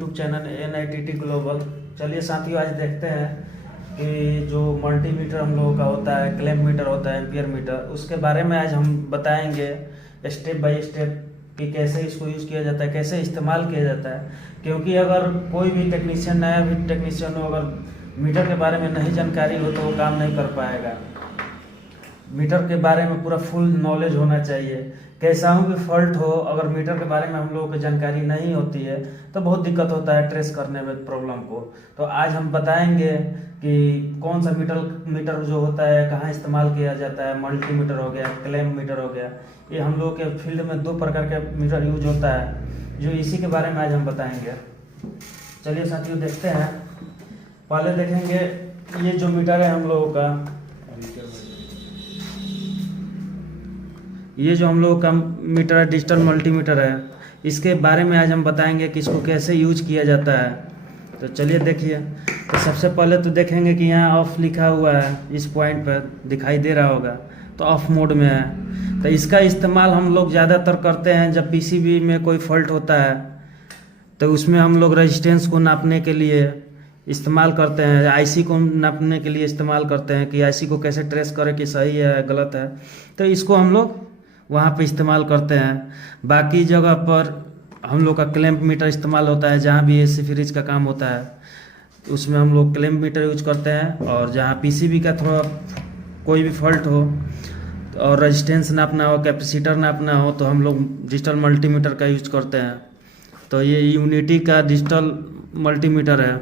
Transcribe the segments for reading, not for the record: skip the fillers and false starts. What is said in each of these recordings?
YouTube channel NITT global. चलिए साथियों, आज देखते हैं कि जो मल्टीमीटर हम लोगों का होता है, क्लैंप मीटर होता है, एम्पियर मीटर, उसके बारे में आज हम बताएंगे स्टेप बाय स्टेप कि कैसे इसको यूज़ किया जाता है, कैसे इस्तेमाल किया जाता है। क्योंकि अगर कोई भी टेक्नीशियन, नया भी टेक्नीशियन हो, अगर मीटर के बारे में नहीं जानकारी हो तो वो काम नहीं कर पाएगा। मीटर के बारे में पूरा फुल नॉलेज होना चाहिए। कैसा भी फॉल्ट हो, अगर मीटर के बारे में हम लोगों को जानकारी नहीं होती है तो बहुत दिक्कत होता है ट्रेस करने में प्रॉब्लम को। तो आज हम बताएंगे कि कौन सा मीटर जो होता है कहाँ इस्तेमाल किया जाता है। मल्टीमीटर हो गया, क्लैंप मीटर हो गया, ये हम लोग के फील्ड में 2 प्रकार के मीटर यूज होता है, जो इसी के बारे में आज हम बताएंगे। चलिए साथियों, देखते हैं। पहले देखेंगे ये जो मीटर है हम लोगों का, ये जो हम लोग का मीटर है, डिजिटल मल्टीमीटर है, इसके बारे में आज हम बताएंगे कि इसको कैसे यूज किया जाता है। तो चलिए देखिए। तो सबसे पहले तो देखेंगे कि यहाँ ऑफ लिखा हुआ है, इस पॉइंट पर दिखाई दे रहा होगा, तो ऑफ मोड में है। तो इसका इस्तेमाल हम लोग ज़्यादातर करते हैं जब PCB में कोई फॉल्ट होता है, तो उसमें हम लोग रेजिस्टेंस को नापने के लिए इस्तेमाल करते हैं, IC को नापने के लिए इस्तेमाल करते हैं कि IC को कैसे ट्रेस करें कि सही है गलत है। तो इसको हम लोग वहाँ पे इस्तेमाल करते हैं। बाकी जगह पर हम लोग का क्लैंप मीटर इस्तेमाल होता है, जहाँ भी AC फ्रिज का काम होता है उसमें हम लोग क्लैंप मीटर यूज करते हैं। और जहाँ PCB का थोड़ा कोई भी फॉल्ट हो और रेजिस्टेंस नापना हो, कैपेसिटर नापना हो, तो हम लोग डिजिटल मल्टीमीटर का यूज करते हैं। तो ये यूनिटी का डिजिटल मल्टीमीटर है,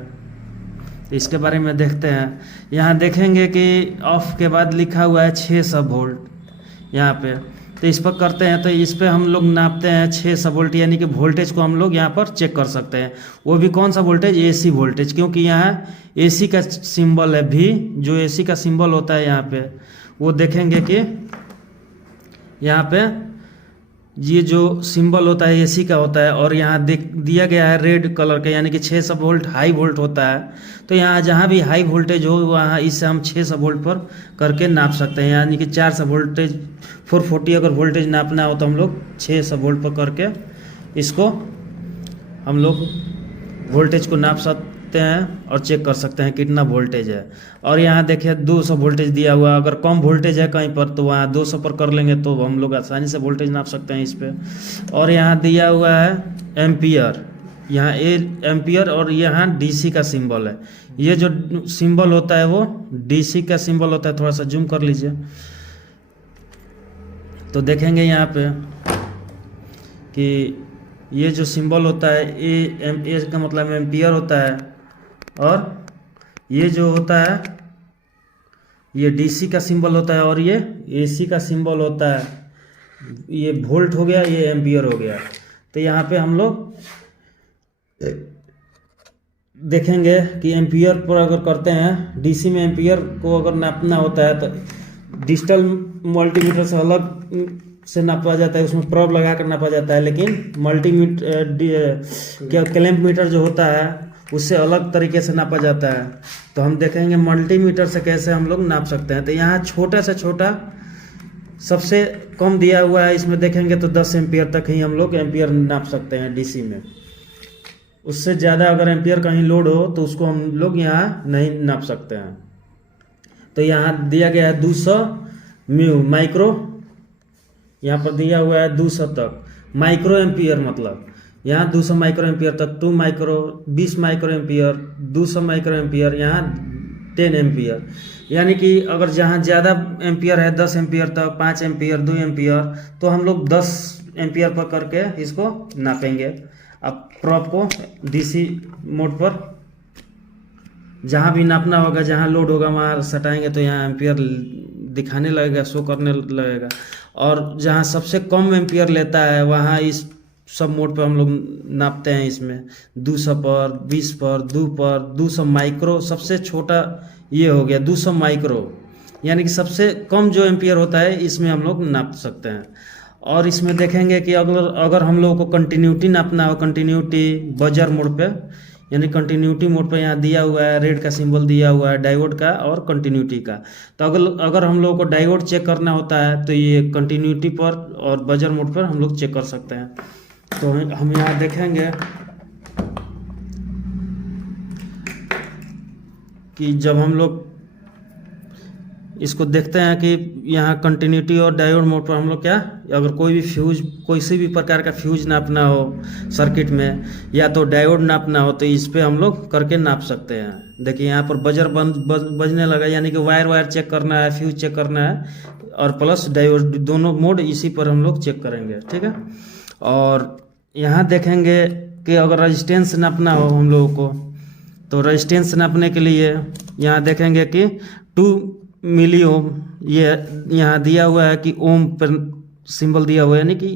इसके बारे में देखते हैं। यहाँ देखेंगे कि ऑफ के बाद लिखा हुआ है 600 वोल्ट यहाँ पे। तो इस पर करते हैं, तो इस पर हम लोग नापते हैं 600 वोल्ट, यानी कि वोल्टेज को हम लोग यहाँ पर चेक कर सकते हैं। वो भी कौन सा वोल्टेज? AC वोल्टेज, क्योंकि यहाँ AC का सिंबल है भी, जो AC का सिंबल होता है यहाँ पे, वो देखेंगे कि यहाँ पे ये जो सिंबल होता है AC का होता है, और यहाँ दिया गया है रेड कलर का, यानी कि 600 वोल्ट हाई वोल्ट होता है। तो यहाँ जहाँ भी हाई वोल्टेज हो वहाँ इससे हम 600 वोल्ट पर करके नाप सकते हैं। यानी कि 400 वोल्टेज 440 अगर वोल्टेज नापना हो तो हम लोग 600 वोल्ट पर करके इसको हम लोग वोल्टेज को नाप सकते हैं और चेक कर सकते हैं कितना वोल्टेज है। और यहाँ देखिए 200 वोल्टेज दिया हुआ, अगर कम वोल्टेज है कहीं पर तो वहाँ 200 पर कर लेंगे तो हम लोग आसानी से वोल्टेज नाप सकते हैं इस पर। और यहाँ दिया हुआ है एम्पियर, यहाँ एम्पियर, और यहाँ DC का सिंबल है। ये जो सिंबल होता है वो DC का सिंबल होता है। थोड़ा सा जूम कर लीजिए तो देखेंगे यहाँ पे कि ये जो सिंबल होता है ए का मतलब एम्पियर होता है, और ये जो होता है ये DC का सिंबल होता है, और ये AC का सिंबल होता है। ये वोल्ट हो गया, ये एम्पियर हो गया। तो यहाँ पे हम लोग देखेंगे कि एम्पियर पर अगर करते हैं, DC में एम्पियर को अगर नापना होता है तो डिजिटल मल्टीमीटर से अलग से नापा जाता है, उसमें प्रोब लगा कर नापा जाता है। लेकिन क्लैंप मीटर जो होता है उससे अलग तरीके से नापा जाता है। तो हम देखेंगे मल्टीमीटर से कैसे हम लोग नाप सकते हैं। तो यहाँ छोटा से छोटा सबसे कम दिया हुआ है, इसमें देखेंगे तो 10 एम्पियर तक ही हम लोग एम्पियर नाप सकते हैं DC में। उससे ज़्यादा अगर एम्पियर कहीं लोड हो तो उसको हम लोग यहाँ नहीं नाप सकते हैं। तो यहाँ दिया गया है 200 म्यू माइक्रो, यहाँ पर दिया हुआ है 200 तक माइक्रो एम्पियर, मतलब यहाँ 200 माइक्रो एम्पियर तक, 2 micro, 20 micro ampere, 200 micro ampere, यहाँ 10 एम्पियर। यानी कि अगर जहाँ ज़्यादा एम्पियर है 10 एम्पियर तक, 5 एम्पियर, 2 एम्पियर, तो हम लोग 10 एम्पियर पर करके इसको नापेंगे। अब प्रोब को DC मोड पर जहाँ भी नापना होगा, जहाँ लोड होगा वहाँ सटाएंगे तो यहाँ एम्पियर दिखाने लगेगा, शो करने लगेगा। और जहाँ सबसे कम एम्पियर लेता है वहाँ इस सब मोड पे हम लोग नापते हैं। इसमें 200 पर, 20 पर, 2 पर, 200 माइक्रो, सबसे छोटा ये हो गया 200 माइक्रो, यानी कि सबसे कम जो एम्पियर होता है इसमें हम लोग नाप सकते हैं। और इसमें देखेंगे कि अगर हम लोगों को कंटिन्यूटी नापना हो, कंटिन्यूटी बजर मोड पे, यानी कंटिन्यूटी मोड पे यहाँ दिया हुआ है, रेड का सिंबल दिया हुआ है डायोड का और कंटिन्यूटी का। तो अगर हम लोगों को डायोड चेक करना होता है तो ये कंटिन्यूटी पर और बजर मोड पर हम लोग चेक कर सकते हैं। तो हम यहाँ देखेंगे कि जब हम लोग इसको देखते हैं कि यहाँ कंटिन्यूटी और डायोड मोड पर हम लोग क्या, अगर कोई भी फ्यूज, कोई सी भी प्रकार का फ्यूज नापना हो सर्किट में या तो डायोड नापना हो, तो इस पे हम लोग करके नाप सकते हैं। देखिए यहाँ पर बजर बजने लगा, यानी कि वायर चेक करना है, फ्यूज चेक करना है और प्लस डायोड, दोनों मोड इसी पर हम लोग चेक करेंगे, ठीक है। और यहाँ देखेंगे कि अगर रेजिस्टेंस नापना हो हम लोगों को, तो रेजिस्टेंस नापने के लिए यहाँ देखेंगे कि 2 मिली ओम, ये यहाँ दिया हुआ है कि ओम पर सिंबल दिया हुआ है, यानी कि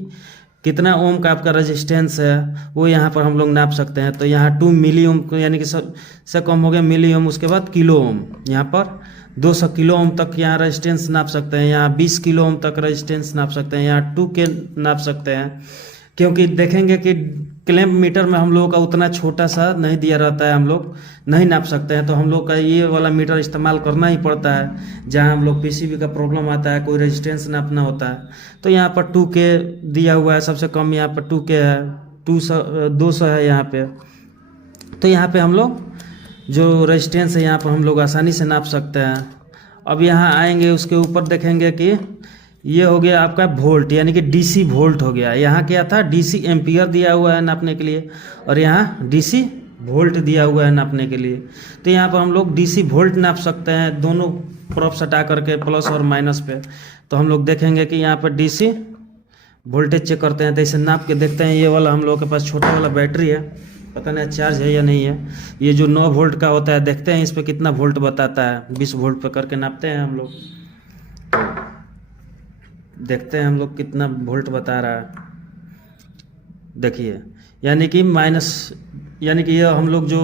कितना ओम का आपका रेजिस्टेंस है वो यहाँ पर हम लोग नाप सकते हैं। तो यहाँ 2 मिली ओम यानी कि सबसे कम हो गया मिली ओम, उसके बाद किलो ओम, यहाँ पर 200 किलो ओम तक यहाँ रेजिस्टेंस नाप सकते हैं, यहाँ 20 किलो ओम तक रेजिस्टेंस नाप सकते हैं, यहाँ 2 के नाप सकते हैं। क्योंकि देखेंगे कि क्लैंप मीटर में हम लोगों का उतना छोटा सा नहीं दिया रहता है, हम लोग नहीं नाप सकते हैं, तो हम लोग का ये वाला मीटर इस्तेमाल करना ही पड़ता है जहां हम लोग पीसीबी का प्रॉब्लम आता है, कोई रेजिस्टेंस नापना होता है। तो यहाँ पर 2 के दिया हुआ है, सबसे कम यहाँ पर 2 के है, 200 है यहाँ पे। तो यहाँ पे हम लोग जो रेजिस्टेंस है यहाँ पर हम लोग आसानी से नाप सकते हैं। अब यहाँ आएंगे, उसके ऊपर देखेंगे कि ये हो गया आपका वोल्ट, यानी कि डीसी वोल्ट हो गया। यहाँ क्या था, डीसी एम्पियर दिया हुआ है नापने के लिए, और यहाँ डीसी वोल्ट दिया हुआ है नापने के लिए। तो यहाँ पर हम लोग डीसी वोल्ट नाप सकते हैं, दोनों प्रोब सटा करके प्लस और माइनस पे। तो हम लोग देखेंगे कि यहाँ पर डीसी वोल्टेज चेक करते हैं, तो इसे नाप के देखते हैं। ये वाला हम लोग के पास छोटा वाला बैटरी है, पता नहीं चार्ज है या नहीं है। ये जो 9 वोल्ट का होता है, देखते हैं इस पर कितना वोल्ट बताता है। 20 वोल्ट पर करके नापते हैं हम लोग, देखते हैं हम लोग कितना वोल्ट बता रहा है। देखिए यानी कि माइनस, यानी कि ये हम लोग जो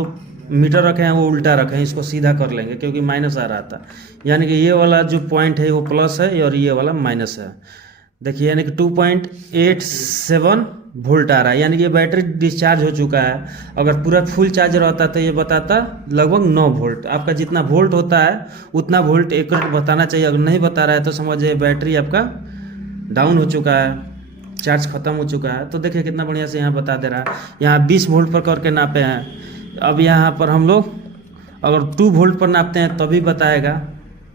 मीटर रखे हैं वो उल्टा रखे हैं, इसको सीधा कर लेंगे क्योंकि माइनस आ रहा था। यानी कि ये वाला जो पॉइंट है वो प्लस है और ये वाला माइनस है। देखिए यानी कि 2.87 वोल्ट आ रहा है, यानी कि ये बैटरी डिस्चार्ज हो चुका है। अगर पूरा फुल चार्ज रहता तो ये बताता लगभग 9 वोल्ट। आपका जितना वोल्ट होता है उतना वोल्ट एक्यूरेट बताना चाहिए। अगर नहीं बता रहा है तो समझिए बैटरी आपका डाउन हो चुका है, चार्ज खत्म हो चुका है। तो देखिए कितना बढ़िया से यहाँ बता दे रहा है। यहाँ 20 वोल्ट पर करके नापे हैं। अब यहाँ पर हम लोग अगर 2 वोल्ट पर नापते हैं तभी बताएगा,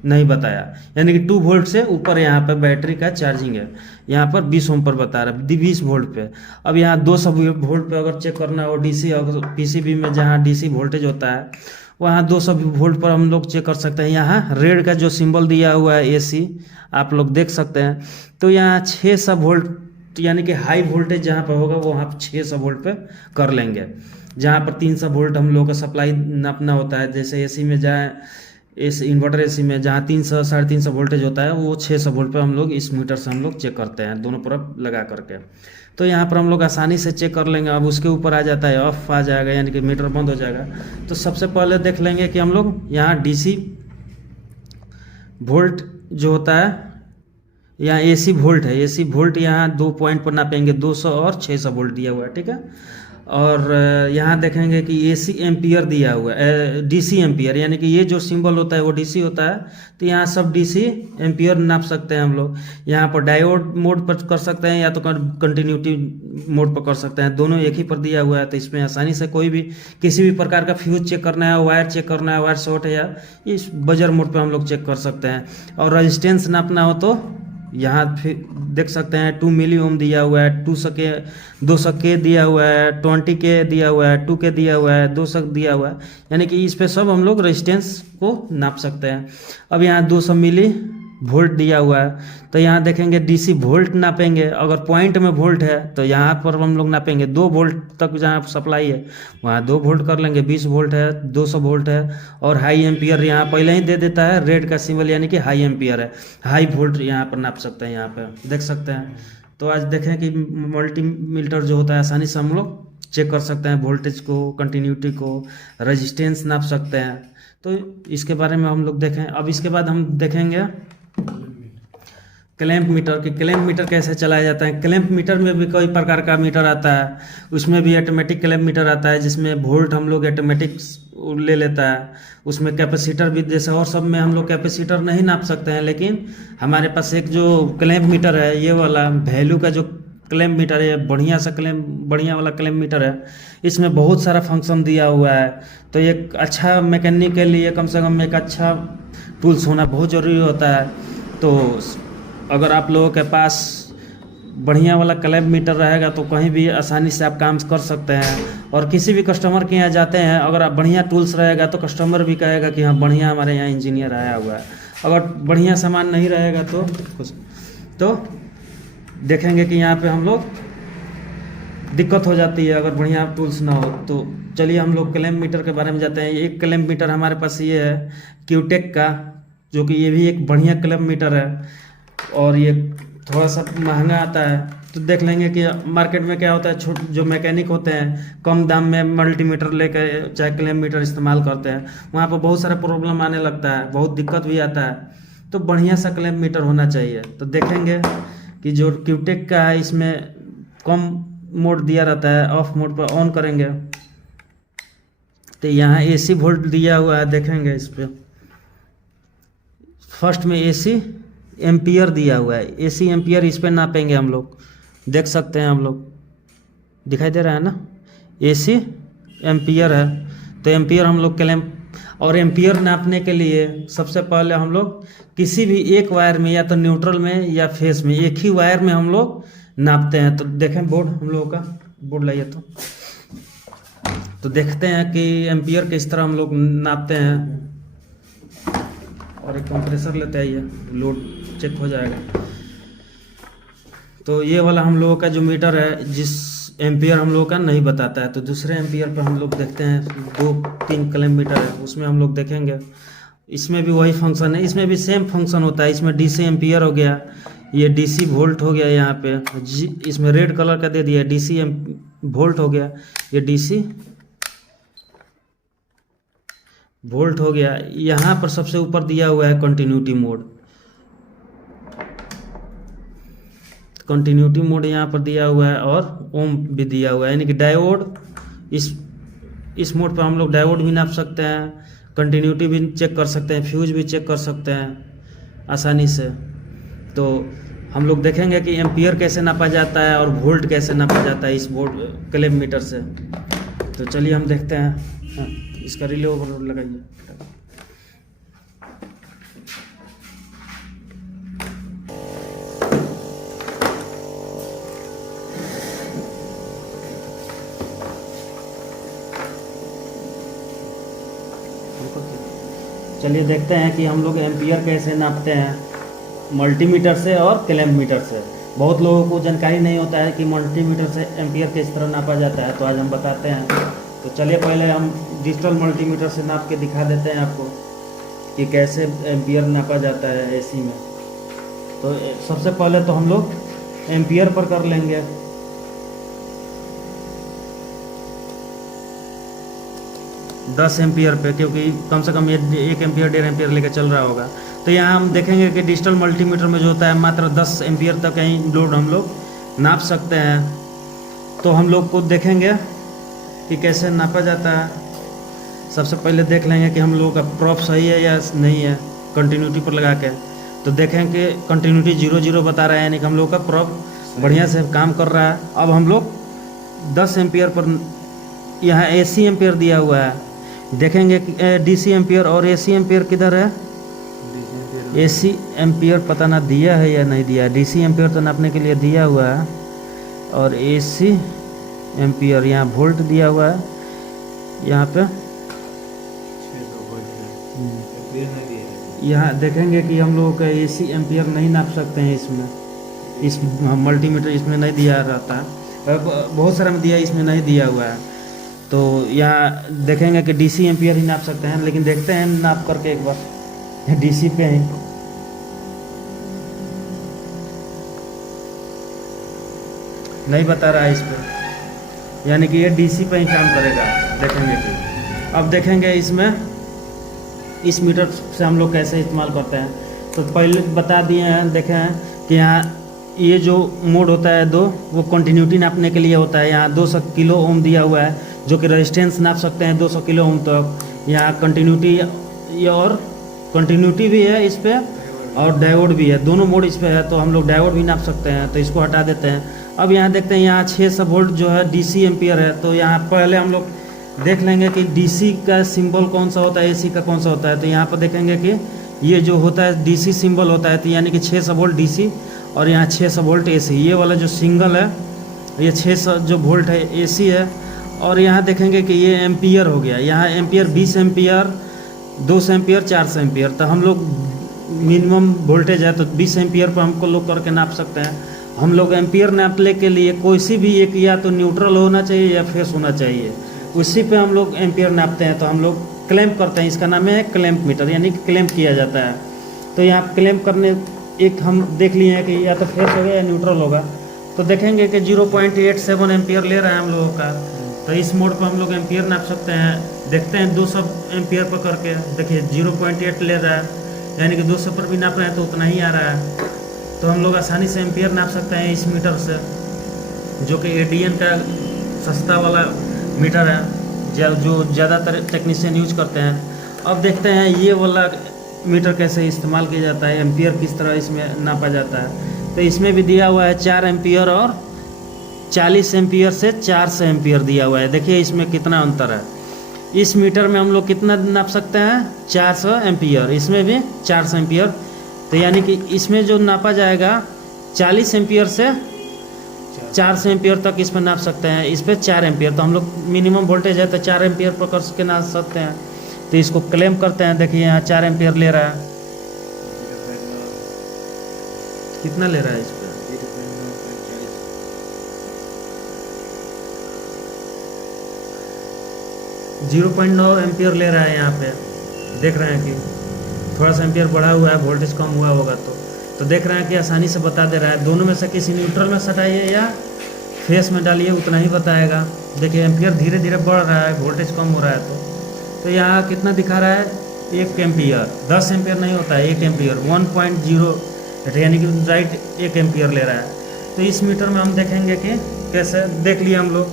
नहीं बताया, यानी कि 2 वोल्ट से ऊपर यहाँ पर बैटरी का चार्जिंग है। यहाँ पर 20 ओम पर बता रहा है, 20 वोल्ट पे। अब यहाँ 200 वोल्ट पे अगर चेक करना हो डीसी, अगर पीसीबी में जहाँ डीसी वोल्टेज होता है वहाँ 200 वोल्ट पर हम लोग चेक कर सकते हैं। यहाँ रेड का जो सिंबल दिया हुआ है एसी, आप लोग देख सकते हैं। तो यहाँ 600 वोल्ट यानी कि हाई वोल्टेज जहाँ पर होगा वहाँ 600 वोल्ट पे कर लेंगे। जहाँ पर 300 वोल्ट हम लोग का सप्लाई नापना होता है, जैसे एसी में जाए, इस इन्वर्टर एसी में जहाँ 300 350 वोल्टेज होता है वो 600 वोल्ट पे हम लोग इस मीटर से हम लोग चेक करते हैं, दोनों तरफ लगा करके। तो यहाँ पर हम लोग आसानी से चेक कर लेंगे। अब उसके ऊपर आ जाता है ऑफ आ जाएगा, यानी कि मीटर बंद हो जाएगा। तो सबसे पहले देख लेंगे कि हम लोग यहाँ डीसी वोल्ट जो होता है, यहाँ एसी वोल्ट है, एसी वोल्ट यहाँ 2 पॉइंट पर नापेंगे, 200 और 600 वोल्ट दिया हुआ है, ठीक है। और यहाँ देखेंगे कि एसी एम्पियर दिया हुआ है, डीसी एम्पियर, यानी कि ये जो सिंबल होता है वो डीसी होता है। तो यहाँ सब डीसी एम्पियर नाप सकते हैं हम लोग। यहाँ पर डायोड मोड पर कर सकते हैं या तो कंटिन्यूटी मोड पर कर सकते हैं, दोनों एक ही पर दिया हुआ है। तो इसमें आसानी से कोई भी किसी भी प्रकार का फ्यूज चेक करना है, वायर चेक करना है, वायर शॉर्ट है या इस बजर मोड पर हम लोग चेक कर सकते हैं। और रजिस्टेंस नापना हो तो यहाँ फिर देख सकते हैं 2 मिली ओम दिया हुआ है, 200 के दिया हुआ है, 20 के दिया हुआ है, 2 के दिया हुआ है, 200 दिया हुआ है, यानी कि इस पे सब हम लोग रेजिस्टेंस को नाप सकते हैं। अब यहाँ 200 मिली वोल्ट दिया हुआ है, तो यहाँ देखेंगे डीसी वोल्ट नापेंगे। अगर पॉइंट में वोल्ट है तो यहाँ पर हम लोग नापेंगे 2 वोल्ट तक, जहाँ सप्लाई है वहाँ 2 वोल्ट कर लेंगे। 20 वोल्ट है, 200 वोल्ट है, और हाई एम्पियर यहाँ पहले ही दे देता है, रेड का सिंबल यानी कि हाई एम्पियर है, हाई वोल्ट यहाँ पर नाप सकते हैं, यहाँ पर देख सकते हैं। तो आज देखें कि मल्टीमीटर जो होता है आसानी से हम लोग चेक कर सकते हैं, वोल्टेज को, कंटिन्यूटी को, रेजिस्टेंस नाप सकते हैं। तो इसके बारे में हम लोग देखें। अब इसके बाद हम देखेंगे क्लैंप मीटर की, क्लैंप मीटर कैसे चलाया जाता है। क्लैंप मीटर में भी कई प्रकार का मीटर आता है, उसमें भी ऑटोमेटिक क्लैंप मीटर आता है जिसमें वोल्ट हम लोग ऑटोमेटिक ले लेता है। उसमें कैपेसिटर भी, जैसे और सब में हम लोग कैपेसिटर नहीं नाप सकते हैं, लेकिन हमारे पास एक जो क्लैंप मीटर है, ये वाला वैल्यू का जो क्लैम्प मीटर है, बढ़िया वाला क्लैम्प मीटर है। इसमें बहुत सारा फंक्शन दिया हुआ है, तो एक अच्छा मैकेनिक के लिए कम से कम एक अच्छा टूल्स होना बहुत ज़रूरी होता है। तो अगर आप लोगों के पास बढ़िया वाला क्लैम्प मीटर रहेगा तो कहीं भी आसानी से आप काम कर सकते हैं। और किसी भी कस्टमर के यहाँ जाते हैं, अगर आप बढ़िया टूल्स रहेगा तो कस्टमर भी कहेगा कि हाँ बढ़िया हमारे यहाँ इंजीनियर आया हुआ है। अगर बढ़िया सामान नहीं रहेगा तो देखेंगे कि यहाँ पे हम लोग दिक्कत हो जाती है अगर बढ़िया टूल्स ना हो। तो चलिए हम लोग क्लैम्प मीटर के बारे में जाते हैं। एक क्लैम्प मीटर हमारे पास ये है क्यूटेक का, जो कि ये भी एक बढ़िया क्लैम्प मीटर है और ये थोड़ा सा महंगा आता है। तो देख लेंगे कि मार्केट में क्या होता है, जो मैकेनिक होते हैं कम दाम में मल्टीमीटर लेकर चाहे क्लैम्प मीटर इस्तेमाल करते हैं, वहाँ पर बहुत सारा प्रॉब्लम आने लगता है, बहुत दिक्कत भी आता है। तो बढ़िया सा क्लैम्प मीटर होना चाहिए। तो देखेंगे कि जो क्यूटेक का है इसमें कम मोड दिया रहता है, ऑफ मोड पर ऑन करेंगे तो यहाँ AC वोल्ट दिया हुआ है। देखेंगे इस पर फर्स्ट में AC एम्पियर दिया हुआ है, AC एम्पियर इस पे नापेंगे हम लोग, देख सकते हैं हम लोग, दिखाई दे रहा है ना, AC एम्पियर है। तो एम्पियर हम लोग क्लैम्प, और एम्पियर नापने के लिए सबसे पहले हम लोग किसी भी एक वायर में, या तो न्यूट्रल में या फेस में, एक ही वायर में हम लोग नापते हैं। तो देखें बोर्ड, हम लोगों का बोर्ड लाइए तो देखते हैं कि एम्पियर किस तरह हम लोग नापते हैं। और एक कंप्रेसर लेते आइए, लोड चेक हो जाएगा। तो ये वाला हम लोगों का जो मीटर है, जिस एम्पियर हम लोगों का नहीं बताता है, तो दूसरे एम्पियर पर हम लोग देखते हैं। 2-3 क्लैम्प मीटर है, उसमें हम लोग देखेंगे, इसमें भी वही फंक्शन है, इसमें भी सेम फंक्शन होता है। इसमें DC एम्पियर हो गया, ये DC वोल्ट हो गया, यहाँ पे इसमें रेड कलर का दे दिया DC वोल्ट हो गया, ये DC वोल्ट हो गया। यहाँ पर सबसे ऊपर दिया हुआ है कंटिन्यूटी मोड, कंटिन्यूटी मोड यहाँ पर दिया हुआ है, और ओम भी दिया हुआ है, यानी कि डायोड। इस मोड पर हम लोग डायोड भी नाप सकते हैं, कंटिन्यूटी भी चेक कर सकते हैं, फ्यूज भी चेक कर सकते हैं आसानी से। तो हम लोग देखेंगे कि एम्पियर कैसे नापा जाता है और वोल्ट कैसे नापा जाता है इस बोर्ड क्लैम्प मीटर से। तो चलिए हम देखते हैं। हाँ, इसका रिले ओवरलोड लगाइए। चलिए देखते हैं कि हम लोग एम्पियर कैसे नापते हैं मल्टीमीटर से और क्लैम्प मीटर से। बहुत लोगों को जानकारी नहीं होता है कि मल्टीमीटर से एम्पियर किस तरह नापा जाता है, तो आज हम बताते हैं। तो चलिए पहले हम डिजिटल मल्टीमीटर से नाप के दिखा देते हैं आपको कि कैसे एम्पियर नापा जाता है AC में। तो सबसे पहले तो हम लोग एम्पियर पर कर लेंगे। दस एम्पियर पे, क्योंकि कम से कम ये 1 एम्पियर 1.5 एम्पियर लेकर चल रहा होगा। तो यहाँ हम देखेंगे कि डिजिटल मल्टीमीटर में जो होता है मात्र 10 एम्पियर तक कहीं लोड हम लोग नाप सकते हैं। तो हम लोग को देखेंगे कि कैसे नापा जाता है। सबसे पहले देख लेंगे कि हम लोगों का प्रॉप सही है या नहीं है, कंटिन्यूटी पर लगा के। तो देखें कि कंटिन्यूटी 0-0 बता रहा है, यानी कि हम लोग का प्रॉप बढ़िया से काम कर रहा है। अब हम लोग 10 एम्पियर पर, यहाँ AC एम्पियर दिया हुआ है, देखेंगे कि DC एम्पियर और AC एम्पियर किधर है। AC एम्पियर पता ना दिया है या नहीं दिया है। DC एम्पियर तो नापने के लिए दिया हुआ है, और AC एम्पियर यहाँ वोल्ट दिया हुआ है यहाँ पे। यहाँ देखेंगे कि हम लोगों का AC एम्पियर नहीं नाप सकते हैं इसमें, इस मल्टीमीटर इसमें नहीं दिया रहता है, बहुत सारा में दिया, इसमें नहीं दिया हुआ है। तो यहाँ देखेंगे कि DC एम्पियर ही नाप सकते हैं, लेकिन देखते हैं नाप करके एक बार DC पे ही। नहीं बता रहा है इस पर, यानी कि ये DC पे ही काम करेगा। देखेंगे कि अब देखेंगे इसमें इस मीटर से हम लोग कैसे इस्तेमाल करते हैं। तो पहले बता दिए हैं, देखें कि यहाँ ये जो मोड होता है 2, वो कंटिन्यूटी नापने के लिए होता है। यहाँ 200 किलो ओम दिया हुआ है, जो कि रेजिस्टेंस नाप सकते हैं 200 किलो ओम तक। यहाँ कंटिन्यूटी और कंटिन्यूटी भी है इस पर, और डायोड भी है, दोनों मोड इस पर है। तो हम लोग डायोड भी नाप सकते हैं, तो इसको हटा देते हैं। अब यहाँ देखते हैं, यहाँ 600 वोल्ट जो है डीसी एम्पियर है। तो यहाँ पहले हम लोग देख लेंगे कि डीसी का सिंबल कौन सा होता है, एसी का कौन सा होता है। तो यहाँ पर देखेंगे कि ये जो होता है डीसी सिंबल होता है, तो यानी कि 600 वोल्ट डीसी और यहाँ 600 वोल्ट एसी। ये वाला जो सिंगल है ये 600 जो वोल्ट है एसी है। और यहाँ देखेंगे कि ये एम्पियर हो गया, यहाँ एम्पियर 20 एम्पियर, 200 एम्पियर, 400 एम्पियर। तो हम लोग मिनिमम वोल्टेज है तो 20 एम्पियर पर हमको लोग करके नाप सकते हैं। हम लोग एम्पियर नापने के लिए कोई सी भी एक या तो न्यूट्रल होना चाहिए या फेस होना चाहिए, उसी पे हम लोग एम्पियर नापते हैं। तो हम लोग क्लैंप करते हैं, इसका नाम है क्लैंप मीटर, यानी कि क्लैंप किया जाता है। तो यहाँ क्लैंप करने एक हम देख लिए हैं कि या तो फेस होगा या न्यूट्रल होगा। तो देखेंगे कि 0.87 एम्पियर ले रहा है हम लोगों का। तो इस मोड पर हम लोग एम्पियर नाप सकते हैं। देखते हैं 200 एम्पियर पर करके, देखिए 0.8 ले रहा है, यानी कि 200 पर भी नाप रहे हैं तो उतना ही आ रहा है। तो हम लोग आसानी से एम्पियर नाप सकते हैं इस मीटर से, जो कि एडीएन का सस्ता वाला मीटर है जो ज़्यादातर टेक्नीशियन यूज करते हैं। अब देखते हैं ये वाला मीटर कैसे इस्तेमाल किया जाता है, एम्पियर किस तरह इसमें नापा जाता है। तो इसमें भी दिया हुआ है 4 एम्पियर और 40 एम्पियर से 400 एम्पियर दिया हुआ है। देखिए इसमें कितना अंतर है। इस मीटर में हम लोग कितना नाप सकते हैं, 400 एम्पियर, इसमें भी 400 एम्पियर। तो यानी कि इसमें जो नापा जाएगा 40 एम्पियर से 400 एम्पियर तक इसमें नाप सकते हैं। इस पर 4 एम्पियर, तो हम लोग मिनिमम वोल्टेज है तो 4 एम्पियर पर कर के नाप सकते हैं। तो इसको क्लेम करते हैं। देखिए यहाँ 4 एम्पियर ले रहा है, कितना ले रहा है इस पर, 0.9 एम्पियर ले रहा है। यहाँ पे देख रहे हैं कि थोड़ा सा एम्पियर बढ़ा हुआ है, वोल्टेज कम हुआ होगा तो देख रहे हैं कि आसानी से बता दे रहा है। दोनों में से किसी न्यूट्रल में सटाइए या फेस में डालिए, उतना ही बताएगा। देखिए एम्पियर धीरे धीरे बढ़ रहा है, वोल्टेज कम हो रहा है। तो यहाँ कितना दिखा रहा है, 1 एम्पियर, 10 एम्पियर नहीं होता है, 1 एम्पियर 1.0, यानी कि राइट 1 एम्पियर ले रहा है। तो इस मीटर में हम देखेंगे कि कैसे, देख लिए हम लोग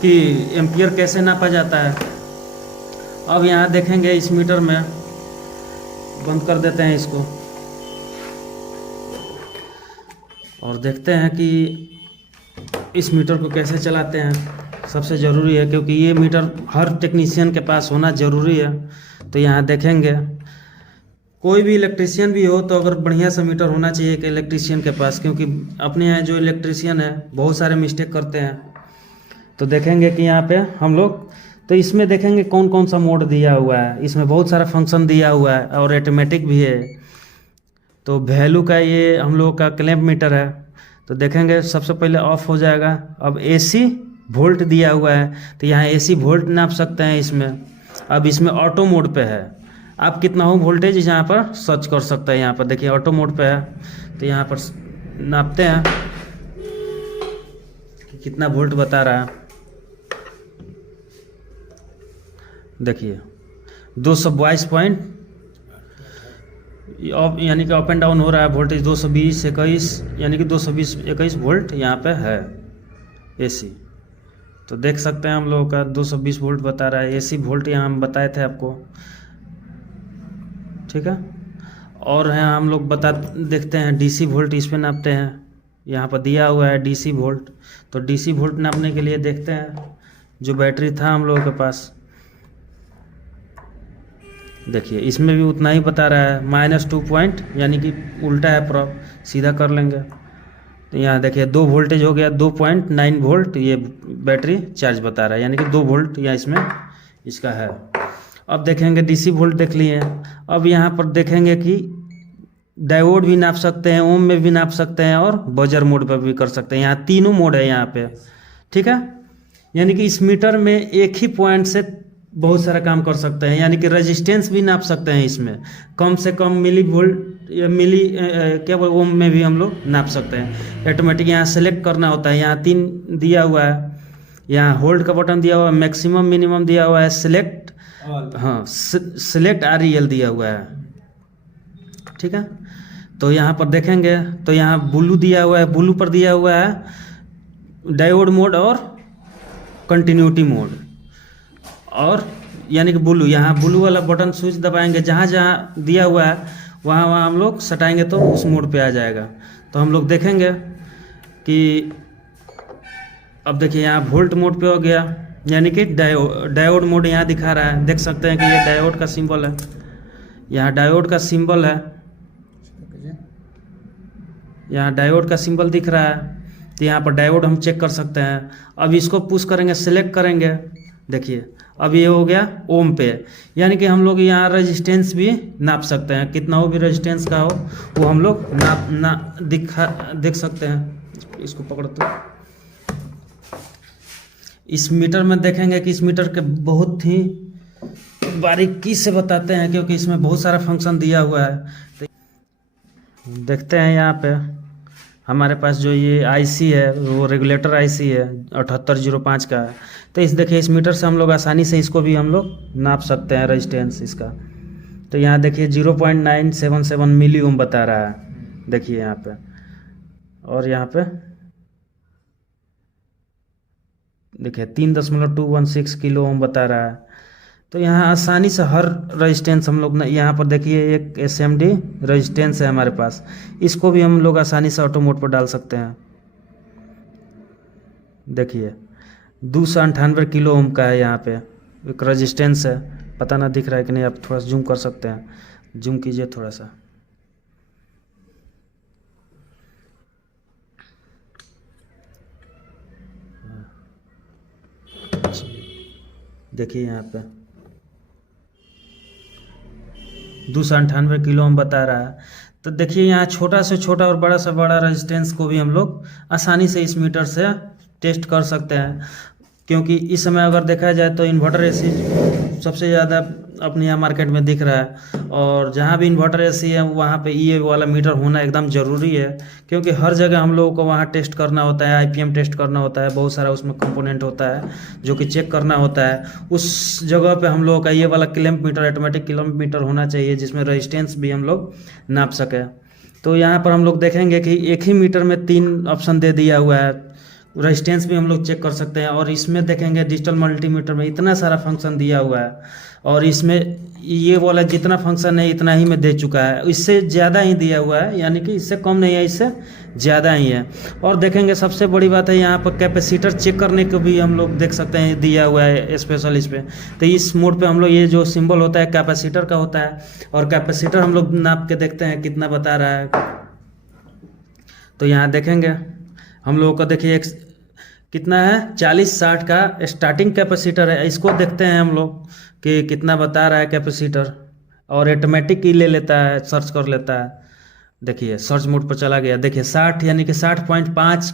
कि एम्पियर कैसे नापा जाता है। अब यहाँ देखेंगे इस मीटर में, बंद कर देते हैं इसको और देखते हैं कि इस मीटर को कैसे चलाते हैं। सबसे ज़रूरी है क्योंकि ये मीटर हर टेक्नीशियन के पास होना ज़रूरी है। तो यहाँ देखेंगे, कोई भी इलेक्ट्रीशियन भी हो तो अगर बढ़िया सा मीटर होना चाहिए कि इलेक्ट्रीशियन के पास, क्योंकि अपने यहाँ जो इलेक्ट्रीशियन है बहुत सारे मिस्टेक करते हैं। तो देखेंगे कि यहाँ पे हम लोग, तो इसमें देखेंगे कौन कौन सा मोड दिया हुआ है। इसमें बहुत सारा फंक्शन दिया हुआ है और ऑटोमेटिक भी है। तो वैल्यू का ये हम लोगों का क्लैंप मीटर है। तो देखेंगे सबसे पहले ऑफ हो जाएगा। अब एसी वोल्ट दिया हुआ है, तो यहाँ एसी वोल्ट नाप सकते हैं इसमें। अब इसमें ऑटो मोड पे है, आप कितना हो वोल्टेज यहाँ पर सर्च कर सकते हैं। यहाँ पर देखिए ऑटो मोड पे है, तो यहाँ पर नापते हैं कि कितना वोल्ट बता रहा है। देखिए 222 पॉइंट, यानी कि अप एंड डाउन हो रहा है वोल्टेज। 220, 21, यानी कि 220, 21 वोल्ट यहाँ पे है एसी। तो देख सकते हैं हम लोगों का 220 वोल्ट बता रहा है। एसी वोल्ट यहाँ हम बताए थे आपको, ठीक है। और यहाँ हम लोग देखते हैं डीसी वोल्ट, इस पे नापते हैं। यहाँ पर दिया हुआ है डीसी वोल्ट। तो डीसी वोल्ट नापने के लिए देखते हैं जो बैटरी था हम लोगों के पास, देखिए इसमें भी उतना ही बता रहा है, -2 पॉइंट, यानी कि उल्टा है प्रॉप, सीधा कर लेंगे। तो यहाँ देखिए 2 वोल्टेज हो गया, 2.9 वोल्ट ये बैटरी चार्ज बता रहा है, यानी कि 2 वोल्ट यहाँ इसमें इसका है। अब देखेंगे डीसी वोल्ट देख लिए। अब यहाँ पर देखेंगे कि डायोड भी नाप सकते हैं, ओम में भी नाप सकते हैं और बजर मोड पर भी कर सकते हैं। यहाँ तीनों मोड है यहाँ पे, ठीक है। यानी कि इस मीटर में एक ही पॉइंट से बहुत सारा काम कर सकते हैं। यानी कि रेजिस्टेंस भी नाप सकते हैं इसमें, कम से कम मिली वोल्ट या मिली क्या बोल ओम में भी हम लोग नाप सकते हैं। ऑटोमेटिक यहाँ सेलेक्ट करना होता है। यहाँ 3 दिया हुआ है, यहाँ होल्ड का बटन दिया हुआ है, मैक्सिमम मिनिमम दिया हुआ है, सिलेक्ट, हाँ सिलेक्ट REL दिया हुआ है, ठीक है। तो यहाँ पर देखेंगे तो यहाँ ब्लू दिया हुआ है, ब्लू पर दिया हुआ है डायोड मोड और कंटिन्यूटी मोड। और यानी कि ब्लू, यहाँ ब्लू वाला बटन स्विच दबाएंगे, जहाँ जहाँ दिया हुआ है वहाँ वहाँ हम लोग सटाएंगे तो उस मोड पे आ जाएगा। तो हम लोग देखेंगे कि अब देखिए यहाँ वोल्ट मोड पे हो गया, यानी कि डायोड मोड यहाँ दिखा रहा है। देख सकते हैं कि ये डायोड का सिंबल है, यहाँ डायोड का सिंबल है, यहाँ डायोड का सिंबल दिख रहा है। तो यहाँ पर डायोड हम चेक कर सकते हैं। अब इसको पुश करेंगे, सिलेक्ट करेंगे, देखिए अब ये हो गया ओम पे, यानी कि हम लोग यहाँ रेजिस्टेंस भी नाप सकते हैं, कितना हो भी रेजिस्टेंस का हो वो हम लोग देख सकते हैं। इसको पकड़ तो इस मीटर में देखेंगे कि इस मीटर के बहुत ही बारीकी से बताते हैं, क्योंकि इसमें बहुत सारा फंक्शन दिया हुआ है। तो देखते हैं यहाँ पे हमारे पास जो ये आईसी है वो रेगुलेटर आईसी है 7805 का है। तो इस देखिए इस मीटर से हम लोग आसानी से इसको भी हम लोग नाप सकते हैं रेजिस्टेंस इसका। तो यहाँ देखिए 0.977 मिली ओम बता रहा है, देखिए यहाँ पे, और यहाँ पे देखिए 3.216 किलो ओम बता रहा है। तो यहाँ आसानी से हर रेजिस्टेंस हम लोग यहाँ पर देखिए एक एसएमडी रेजिस्टेंस है हमारे पास, इसको भी हम लोग आसानी से ऑटो मोड पर डाल सकते हैं। देखिए 298 किलो ओम का है, यहाँ पे एक रेजिस्टेंस है, पता ना दिख रहा है कि नहीं, आप थोड़ा सा जूम कर सकते हैं, जूम कीजिए थोड़ा सा। देखिए यहाँ पे 298 किलो ओम बता रहा है। तो देखिए यहाँ छोटा से छोटा और बड़ा से बड़ा रेजिस्टेंस को भी हम लोग आसानी से इस मीटर से टेस्ट कर सकते हैं, क्योंकि इस समय अगर देखा जाए तो इन्वर्टर एसी सबसे ज़्यादा अपने यहाँ मार्केट में दिख रहा है, और जहाँ भी इन्वर्टर एसी है वहाँ पे ये वाला मीटर होना एकदम ज़रूरी है, क्योंकि हर जगह हम लोगों को वहाँ टेस्ट करना होता है, आईपीएम टेस्ट करना होता है, बहुत सारा उसमें कंपोनेंट होता है जो कि चेक करना होता है। उस जगह पे हम लोगों का ये वाला clamp meter, automatic clamp meter होना चाहिए, जिसमें रेजिस्टेंस भी हम लोग नाप सकें। तो यहाँ पर हम लोग देखेंगे कि एक ही मीटर में 3 ऑप्शन दे दिया हुआ है, रेजिस्टेंस भी हम लोग चेक कर सकते हैं, और इसमें देखेंगे डिजिटल मल्टीमीटर में इतना सारा फंक्शन दिया हुआ है, और इसमें ये वाला जितना फंक्शन है इतना ही में दे चुका है, इससे ज़्यादा ही दिया हुआ है, यानी कि इससे कम नहीं है, इससे ज़्यादा ही है। और देखेंगे सबसे बड़ी बात है यहाँ पर कैपेसिटर चेक करने को भी हम लोग देख सकते हैं, दिया हुआ है स्पेशल इस पर। तो इस मोड पे हम लोग ये जो सिंबल होता है कैपेसिटर का होता है, और कैपेसिटर हम लोग नाप के देखते हैं कितना बता रहा है। तो यहाँ देखेंगे हम लोगों का, देखिए कितना है 4060 का स्टार्टिंग कैपेसिटर है, इसको देखते हैं हम लोग कि कितना बता रहा है कैपेसिटर, और ऑटोमेटिक ही ले लेता है, सर्च कर लेता है। देखिए सर्च मोड पर चला गया, देखिए 60 यानी कि 60.5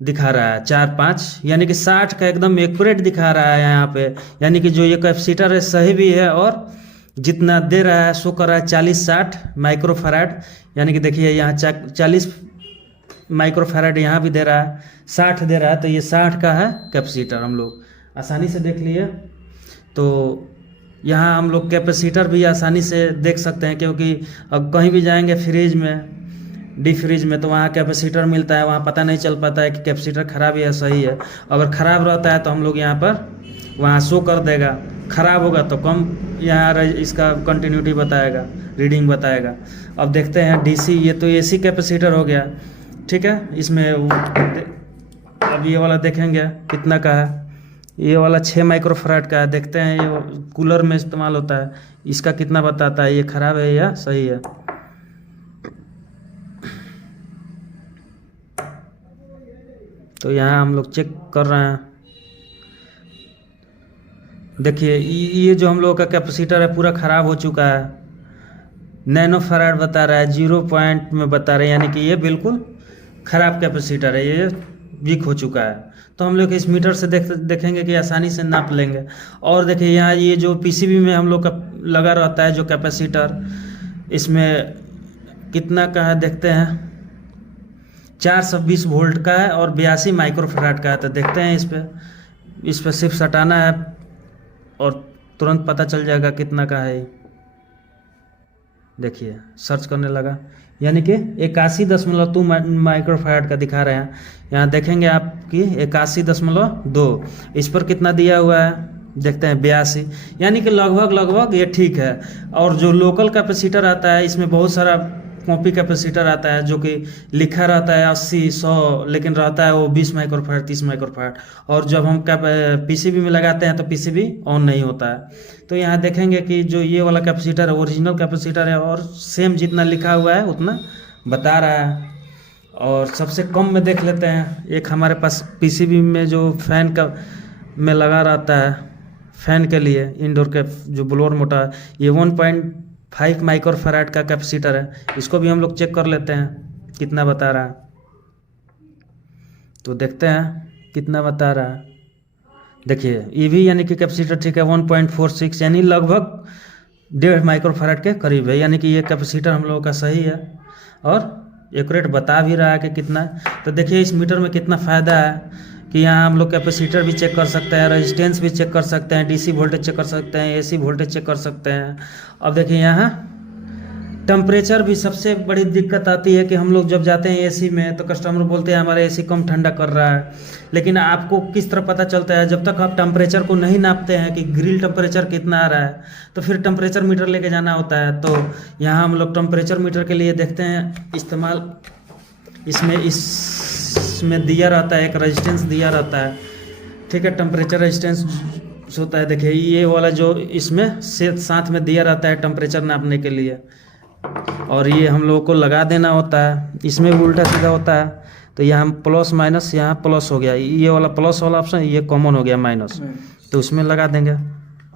दिखा रहा है, 45 यानी कि 60 का एकदम एक्यूरेट दिखा रहा है यहाँ पे, यानी कि जो ये कैपेसिटर है सही भी है, और जितना दे रहा है शो कर रहा है 4060 माइक्रोफैराड, यानी कि देखिए यहाँ 40 माइक्रोफैराड यहाँ भी दे रहा है, 60 दे रहा है, तो ये 60 का है कैपेसिटर, हम लोग आसानी से देख लिए। तो यहाँ हम लोग कैपेसिटर भी आसानी से देख सकते हैं, क्योंकि अब कहीं भी जाएंगे फ्रिज में, डी फ्रिज में, तो वहाँ कैपेसिटर मिलता है, वहाँ पता नहीं चल पाता है कि कैपेसिटर ख़राब है या सही है। अगर ख़राब रहता है तो हम लोग यहाँ पर वहाँ शो कर देगा, ख़राब होगा तो कम यहाँ इसका कंटिन्यूटी बताएगा, रीडिंग बताएगा। अब देखते हैं डीसी, ये तो एसी कैपेसिटर हो गया, ठीक है। इसमें अब ये वाला देखेंगे कितना का है, ये वाला 6 माइक्रोफैराड का है, देखते हैं ये कूलर में इस्तेमाल होता है, इसका कितना बताता है, ये ख़राब है या सही है। तो यहाँ हम लोग चेक कर रहे हैं, देखिए ये जो हम लोग का कैपेसिटर है पूरा ख़राब हो चुका है, नैनो फैराड बता रहा है, 0 पॉइंट में बता रहे हैं, यानी कि ये बिल्कुल ख़राब कैपेसिटर है, ये वीक हो चुका है। तो हम लोग इस मीटर से देखेंगे कि आसानी से नाप लेंगे। और देखिए यहाँ ये जो पीसीबी में हम लोग का लगा रहता है जो कैपेसिटर, इसमें कितना का है देखते हैं, 420 वोल्ट का है और 82 माइक्रोफैराड का है। तो देखते हैं इस पर सिर्फ सटाना है और तुरंत पता चल जाएगा कितना का है। देखिए सर्च करने लगा, यानी कि 81.2 माइक्रोफैराड का दिखा रहे हैं। यहाँ देखेंगे आपकी 81.2, इस पर कितना दिया हुआ है देखते हैं 82, यानी कि लगभग ये ठीक है। और जो लोकल कैपेसिटर आता है इसमें बहुत सारा कॉपी कैपेसिटर आता है जो कि लिखा रहता है 80 100, लेकिन रहता है वो 20 माइक्रोफैराड 30 माइक्रोफैराड, और जब हम पीसीबी में लगाते हैं तो पीसीबी ऑन नहीं होता है। तो यहाँ देखेंगे कि जो ये वाला कैपेसिटर है ओरिजिनल कैपेसिटर है और सेम जितना लिखा हुआ है उतना बता रहा है। और सबसे कम में देख लेते हैं, एक हमारे पास पीसीबी में जो फैन का में लगा रहता है, फैन के लिए इंडोर के जो ब्लोअर मोटर, ये 1.5 माइक्रोफैराड का कैपेसिटर है। इसको भी हम लोग चेक कर लेते हैं कितना बता रहा है। तो देखते हैं कितना बता रहा है। देखिए ये भी यानी कि कैपेसिटर ठीक है 1.46 यानी लगभग 1.5 माइक्रोफैराड के करीब है, यानी कि ये कैपेसिटर हम लोगों का सही है और एक्यूरेट बता भी रहा है कि कितना है। तो देखिए इस मीटर में कितना फ़ायदा है कि यहाँ हम लोग कैपेसिटर भी चेक कर सकते हैं, रेजिस्टेंस भी चेक कर सकते हैं, डीसी वोल्टेज चेक कर सकते हैं, एसी वोल्टेज चेक कर सकते हैं। अब देखिए यहाँ टेम्परेचर भी सबसे बड़ी दिक्कत आती है कि हम लोग जब जाते हैं एसी में तो कस्टमर बोलते हैं हमारा एसी कम ठंडा कर रहा है, लेकिन आपको किस तरह पता चलता है? जब तक आप टेम्परेचर को नहीं नापते हैं कि ग्रिल टेम्परेचर कितना आ रहा है, तो फिर टेम्परेचर मीटर लेके जाना होता है। तो यहाँ हम लोग टेम्परेचर मीटर के लिए देखते हैं इस्तेमाल, इसमें दिया रहता है, एक रेजिस्टेंस दिया रहता है, ठीक है, टेम्परेचर रेजिस्टेंस होता है। देखिए ये वाला जो इसमें से साथ में दिया रहता है टेम्परेचर नापने के लिए, और ये हम लोगों को लगा देना होता है। इसमें भी उल्टा सीधा होता है, तो यहाँ प्लस माइनस, यहाँ प्लस हो गया, ये वाला प्लस वाला ऑप्शन, ये कॉमन हो गया माइनस, तो उसमें लगा देंगे,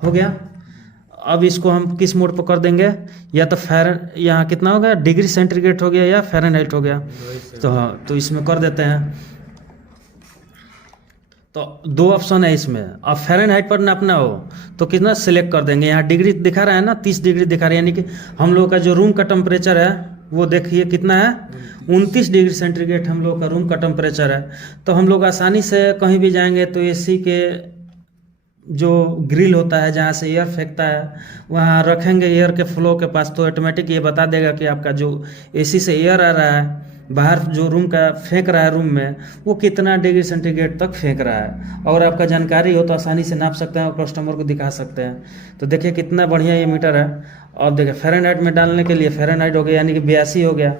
हो गया। अब इसको हम किस मोड पर कर देंगे, या तो यहाँ कितना हो गया, डिग्री सेंटीग्रेड हो गया या फ़ारेनहाइट हो गया, तो हाँ, तो इसमें कर देते हैं। तो दो ऑप्शन है इसमें। अब फ़ारेनहाइट पर नापना हो तो कितना सिलेक्ट कर देंगे, यहाँ डिग्री दिखा रहा है ना, 30 डिग्री दिखा रहा है, यानी कि हम लोग का जो रूम का टेम्परेचर है वो देखिए कितना है, 29 डिग्री सेंटीग्रेड हम लोग का रूम का टेम्परेचर है। तो हम लोग आसानी से कहीं भी जाएंगे तो एसी के जो ग्रिल होता है जहाँ से एयर फेंकता है वहाँ रखेंगे एयर के फ्लो के पास, तो ऑटोमेटिक ये बता देगा कि आपका जो एसी से एयर आ रहा है, बाहर जो रूम का फेंक रहा है रूम में, वो कितना डिग्री सेंटीग्रेड तक फेंक रहा है। और आपका जानकारी हो तो आसानी से नाप सकते हैं और कस्टमर को दिखा सकते हैं। तो देखिए कितना बढ़िया ये मीटर है। और देखिए फ़ारेनहाइट में डालने के लिए फ़ारेनहाइट हो गया, यानी कि 82 हो गया,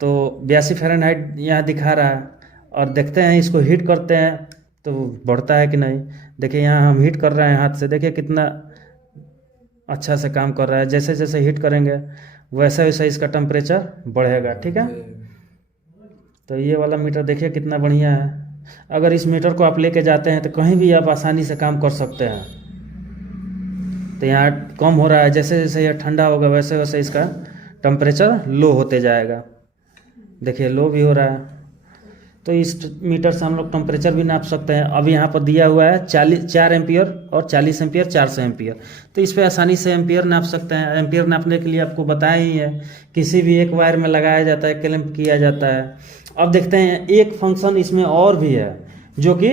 तो 82 फ़ारेनहाइट यहाँ दिखा रहा है। और देखते हैं इसको हीट करते हैं तो बढ़ता है कि नहीं। देखिए यहाँ हम हीट कर रहे हैं हाथ से, देखिए कितना अच्छा से काम कर रहा है। जैसे जैसे हीट करेंगे वैसे वैसे इसका टेम्परेचर बढ़ेगा, ठीक है। तो ये वाला मीटर देखिए कितना बढ़िया है। अगर इस मीटर को आप लेके जाते हैं तो कहीं भी आप आसानी से काम कर सकते हैं। तो यहाँ कम हो रहा है, जैसे जैसे ये ठंडा होगा वैसे वैसे इसका टेम्परेचर लो होते जाएगा। देखिए लो भी हो रहा है। तो इस मीटर से हम लोग टेम्परेचर भी नाप सकते हैं। अब यहाँ पर दिया हुआ है 4 एम्पियर और 40 एम्पियर 400 एम्पियर, तो इस पर आसानी से एम्पियर नाप सकते हैं। एम्पियर नापने के लिए आपको बताया ही है, किसी भी एक वायर में लगाया जाता है, क्लैंप किया जाता है। अब देखते हैं एक फंक्शन इसमें और भी है जो कि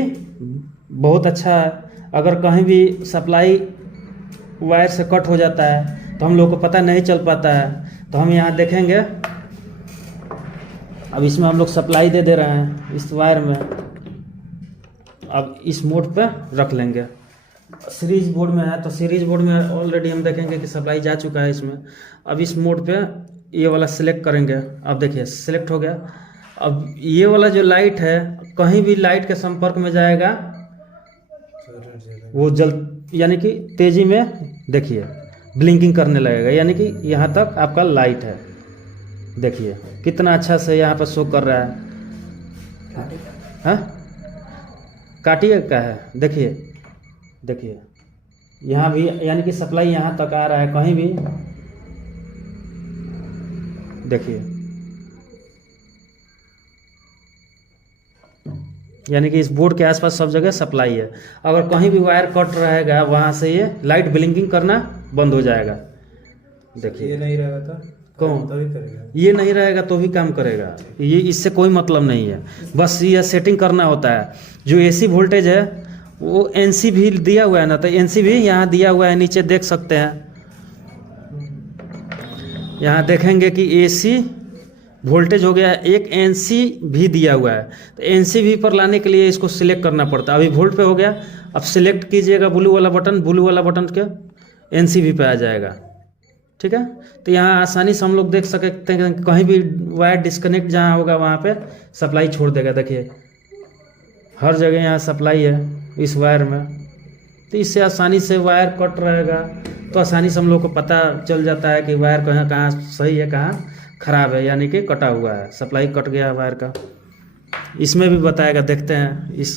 बहुत अच्छा है। अगर कहीं भी सप्लाई वायर से कट हो जाता है तो हम लोग को पता नहीं चल पाता है, तो हम यहाँ देखेंगे। अब इसमें हम लोग सप्लाई दे रहे हैं इस वायर में। अब इस मोड पे रख लेंगे। सीरीज बोर्ड में है तो सीरीज बोर्ड में ऑलरेडी हम देखेंगे कि सप्लाई जा चुका है इसमें। अब इस मोड पे ये वाला सिलेक्ट करेंगे। अब देखिए सिलेक्ट हो गया। अब ये वाला जो लाइट है कहीं भी लाइट के संपर्क में जाएगा वो यानी कि तेजी में देखिए ब्लिंकिंग करने लगेगा, यानी कि यहाँ तक आपका लाइट है। देखिए कितना अच्छा से यहाँ पर शो कर रहा है। हाँ काटिए का है, देखिए यहाँ भी यानी कि सप्लाई यहाँ तक आ रहा है, कहीं भी देखिए, यानी कि इस बोर्ड के आसपास सब जगह सप्लाई है। अगर कहीं भी वायर कट रहेगा वहाँ से ये लाइट ब्लिंकिंग करना बंद हो जाएगा। देखिए ये नहीं रहेगा तो कौन तो भी करेगा, ये नहीं रहेगा तो भी काम करेगा। ये इससे कोई मतलब नहीं है, बस ये सेटिंग करना होता है। जो एसी वोल्टेज है वो एनसी भी दिया हुआ है ना, तो एनसी भी यहाँ दिया हुआ है, नीचे देख सकते हैं। यहाँ देखेंगे कि एसी वोल्टेज हो गया, एक एनसी भी दिया हुआ है। तो एनसी भी पर लाने के लिए इसको सिलेक्ट करना पड़ता है। अभी वोल्ट पे हो गया, अब सिलेक्ट कीजिएगा ब्लू वाला बटन के एनसी भी पे आ जाएगा, ठीक है। तो यहाँ आसानी से हम लोग देख सकते हैं कि कहीं भी वायर डिस्कनेक्ट जहाँ होगा वहाँ पे सप्लाई छोड़ देगा। देखिए हर जगह यहाँ सप्लाई है इस वायर में, तो इससे आसानी से वायर कट रहेगा तो आसानी से हम लोग को पता चल जाता है कि वायर कहाँ कहाँ सही है कहाँ ख़राब है, यानी कि कटा हुआ है, सप्लाई कट गया है वायर का। इसमें भी बताएगा, देखते हैं इस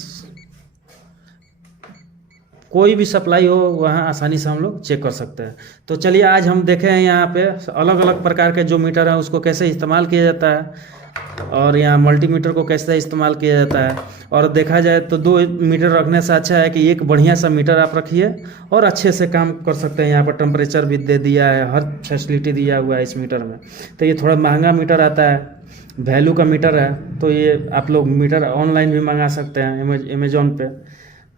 कोई भी सप्लाई हो वहाँ आसानी से हम लोग चेक कर सकते हैं। तो चलिए आज हम देखें हैं यहाँ पे अलग अलग प्रकार के जो मीटर है उसको कैसे इस्तेमाल किया जाता है और यहाँ मल्टीमीटर को कैसे इस्तेमाल किया जाता है। और देखा जाए तो 2 मीटर रखने से अच्छा है कि एक बढ़िया सा मीटर आप रखिए और अच्छे से काम कर सकते हैं। यहाँ पर टेम्परेचर भी दे दिया है, हर फैसिलिटी दिया हुआ है इस मीटर में। तो ये थोड़ा महंगा मीटर आता है, वैल्यू का मीटर है, तो ये आप लोग मीटर ऑनलाइन भी मंगा सकते हैं अमेजोन पे।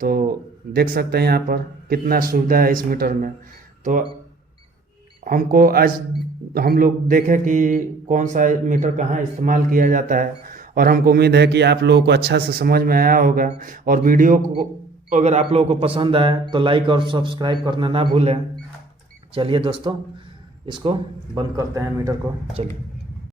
तो देख सकते हैं यहाँ पर कितना सुविधा है इस मीटर में। तो हमको आज हम लोग देखें कि कौन सा मीटर कहाँ इस्तेमाल किया जाता है, और हमको उम्मीद है कि आप लोगों को अच्छा से समझ में आया होगा। और वीडियो को अगर आप लोगों को पसंद आए तो लाइक और सब्सक्राइब करना ना भूलें। चलिए दोस्तों इसको बंद करते हैं मीटर को, चलिए।